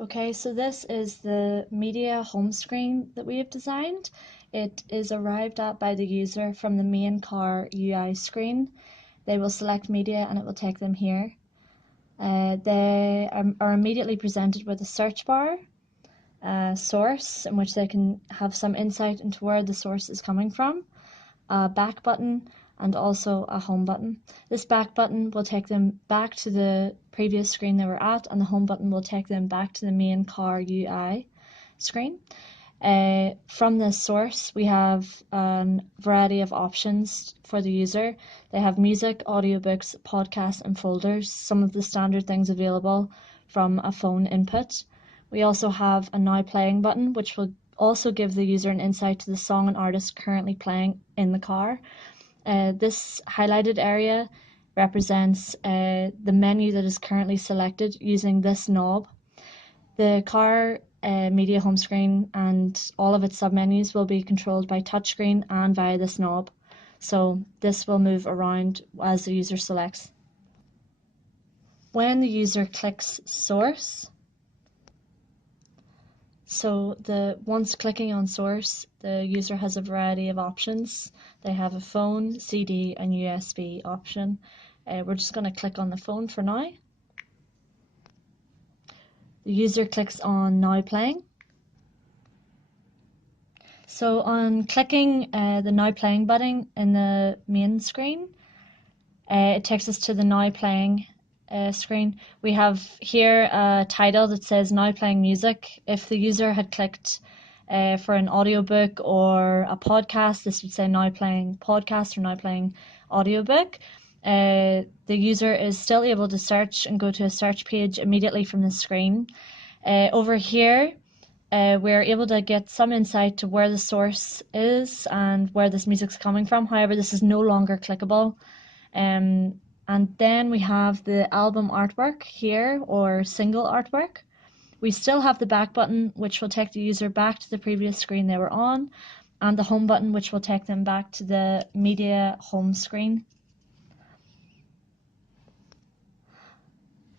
Okay, so this is the media home screen that we have designed. It is arrived at by the user from the main car UI screen. They will select media and it will take them here. They are immediately presented with a search bar, a source in which they can have some insight into where the source is coming from, a back button, and also a home button. This back button will take them back to the previous screen they were at, and the home button will take them back to the main car UI screen. From this source, we have a variety of options for the user. They have music, audiobooks, podcasts, and folders, some of the standard things available from a phone input. We also have a Now Playing button, which will also give the user an insight to the song and artist currently playing in the car. This highlighted area represents the menu that is currently selected using this knob. The car media home screen and all of its submenus will be controlled by touchscreen and via this knob. So this will move around as the user selects. When the user clicks source, once clicking on source, the user has a variety of options. They have a phone, CD, and USB option. We're just going to click on the phone for now. The user clicks on Now Playing. So on clicking the Now Playing button in the main screen, it takes us to the Now Playing screen. We have here a title that says Now Playing Music. If the user had clicked for an audiobook or a podcast, this would say Now Playing Podcast or Now Playing Audiobook. The user is still able to search and go to a search page immediately from the screen. Over here, we're able to get some insight to where the source is and where this music's coming from. However, this is no longer clickable. And then we have the album artwork here, or single artwork. We still have the back button, which will take the user back to the previous screen they were on, and the home button, which will take them back to the media home screen.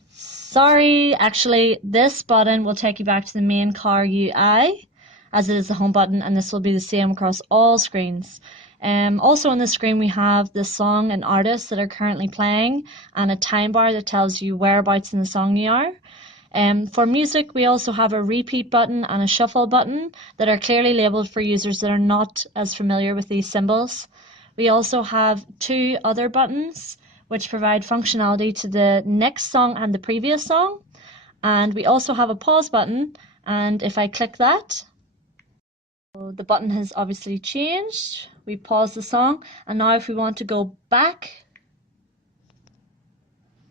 Sorry, actually, this button will take you back to the main car UI, as it is the home button, and this will be the same across all screens. Also on the screen we have the song and artists that are currently playing, and a time bar that tells you whereabouts in the song you are. For music, we also have a repeat button and a shuffle button that are clearly labelled for users that are not as familiar with these symbols. We also have two other buttons which provide functionality to the next song and the previous song. And we also have a pause button, and if I click that, the button has obviously changed. We pause the song, and now if we want to go back,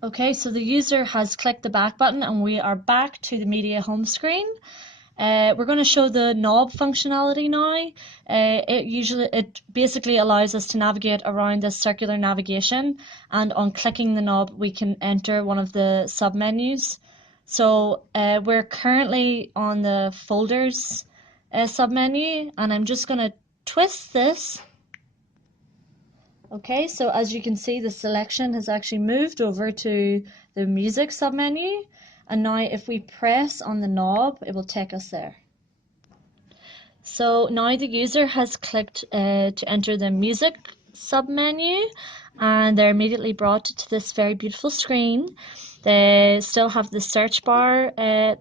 okay, so the user has clicked the back button and we are back to the media home screen. We're going to show the knob functionality now. It basically allows us to navigate around this circular navigation, and on clicking the knob we can enter one of the submenus. So we're currently on the folders submenu, and I'm just going to twist this. Okay, so as you can see, the selection has actually moved over to the music submenu. And now if we press on the knob, it will take us there. So now the user has clicked to enter the music submenu, and they're immediately brought to this very beautiful screen. They still have the search bar.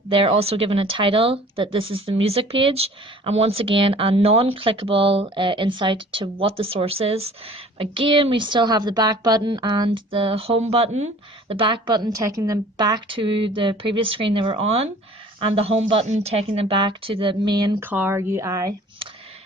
They're also given a title that this is the music page, and once again a non-clickable insight to what the source is. Again, we still have the back button and the home button. The back button taking them back to the previous screen they were on, and the home button taking them back to the main car UI.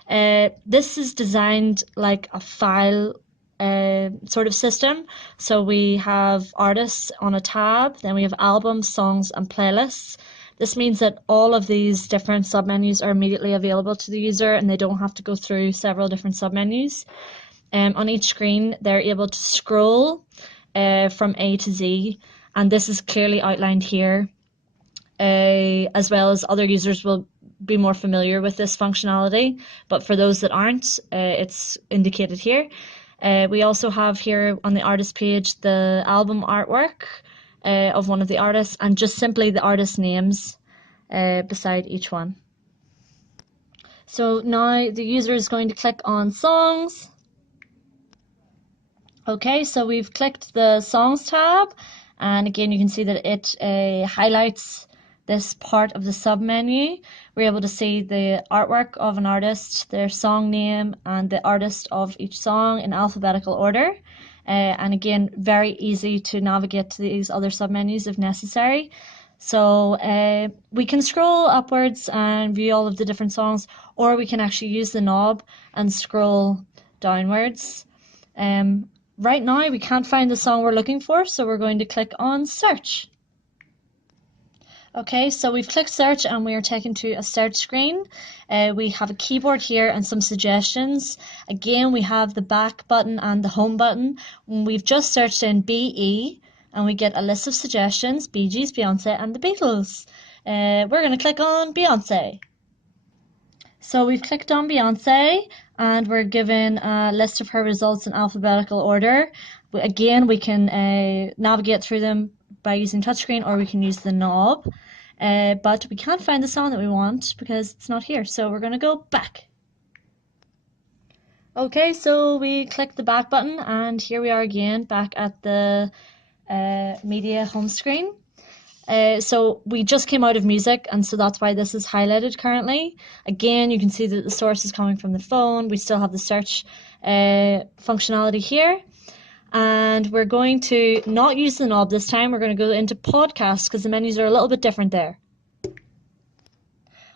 This is designed like a file sort of system. So we have artists on a tab, then we have albums, songs, and playlists. This means that all of these different submenus are immediately available to the user, and they don't have to go through several different submenus. On each screen, they're able to scroll from A to Z, and this is clearly outlined here, as well as other users will be more familiar with this functionality, but for those that aren't, it's indicated here. We also have here on the artist page the album artwork of one of the artists, and just simply the artist names beside each one. So now the user is going to click on songs. Okay, so we've clicked the songs tab, and again you can see that it highlights this part of the sub menu. We're able to see the artwork of an artist, their song name, and the artist of each song in alphabetical order. And again, very easy to navigate to these other sub menus if necessary. So we can scroll upwards and view all of the different songs, or we can actually use the knob and scroll downwards. Right now we can't find the song we're looking for, so we're going to click on search. Okay, so we've clicked search and we are taken to a search screen. We have a keyboard here and some suggestions. Again, we have the back button and the home button. We've just searched in BE and we get a list of suggestions: Bee Gees, Beyonce and the Beatles. We're going to click on Beyonce. So we've clicked on Beyonce and we're given a list of her results in alphabetical order. Again, we can navigate through them by using touchscreen, or we can use the knob. But we can't find the song that we want because it's not here. So we're going to go back. Okay, so we clicked the back button and here we are again back at the media home screen. So we just came out of music, and so that's why this is highlighted currently. Again, you can see that the source is coming from the phone. We still have the search functionality here. And we're going to not use the knob this time. We're going to go into podcasts because the menus are a little bit different there.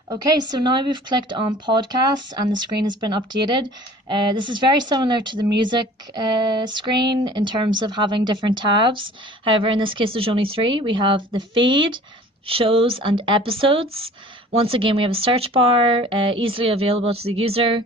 Okay, so now we've clicked on podcasts and the screen has been updated. This is very similar to the music screen in terms of having different tabs. However, in this case, there's only three. We have the feed, shows, and episodes. Once again, we have a search bar easily available to the user.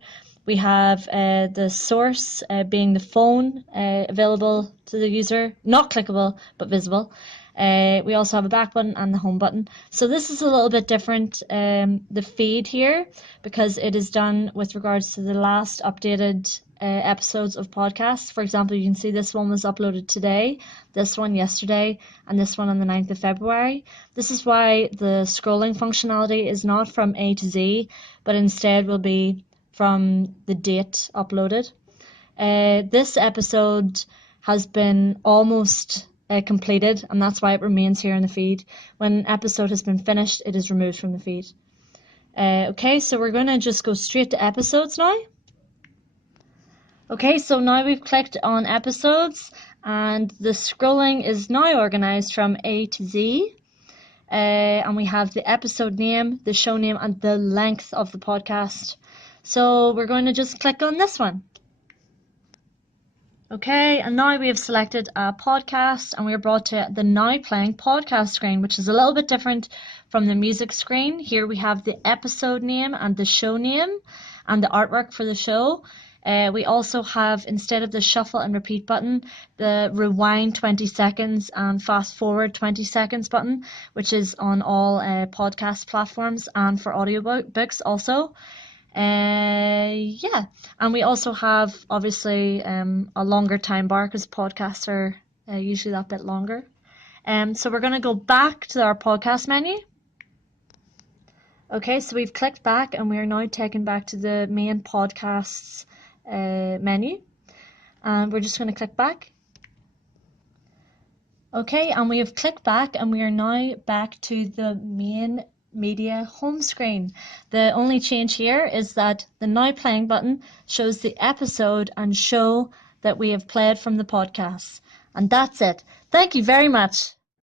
We have the source being the phone available to the user, not clickable, but visible. We also have a back button and the home button. So this is a little bit different, the feed here, because it is done with regards to the last updated episodes of podcasts. For example, you can see this one was uploaded today, this one yesterday, and this one on the 9th of February. This is why the scrolling functionality is not from A to Z, but instead will be from the date uploaded. This episode has been almost completed, and that's why it remains here in the feed. When an episode has been finished, it is removed from the feed. Okay, so we're going to just go straight to episodes now. Okay, so now we've clicked on episodes and the scrolling is now organized from A to Z. And we have the episode name, the show name, and the length of the podcast. So we're going to just click on this one. Okay, and now we have selected a podcast and we're brought to the now playing podcast screen, which is a little bit different from the music screen. Here we have the episode name and the show name and the artwork for the show. We also have, instead of the shuffle and repeat button, the rewind 20 seconds and fast forward 20 seconds button, which is on all podcast platforms and for audiobooks also. Yeah, and we also have obviously a longer time bar because podcasts are usually that bit longer. So we're going to go back to our podcast menu. Okay, so we've clicked back and we are now taken back to the main podcasts menu, and we're just going to click back. Okay, and we have clicked back and we are now back to the main media home screen. The only change here is that the now playing button shows the episode and show that we have played from the podcast. And that's it. Thank you very much.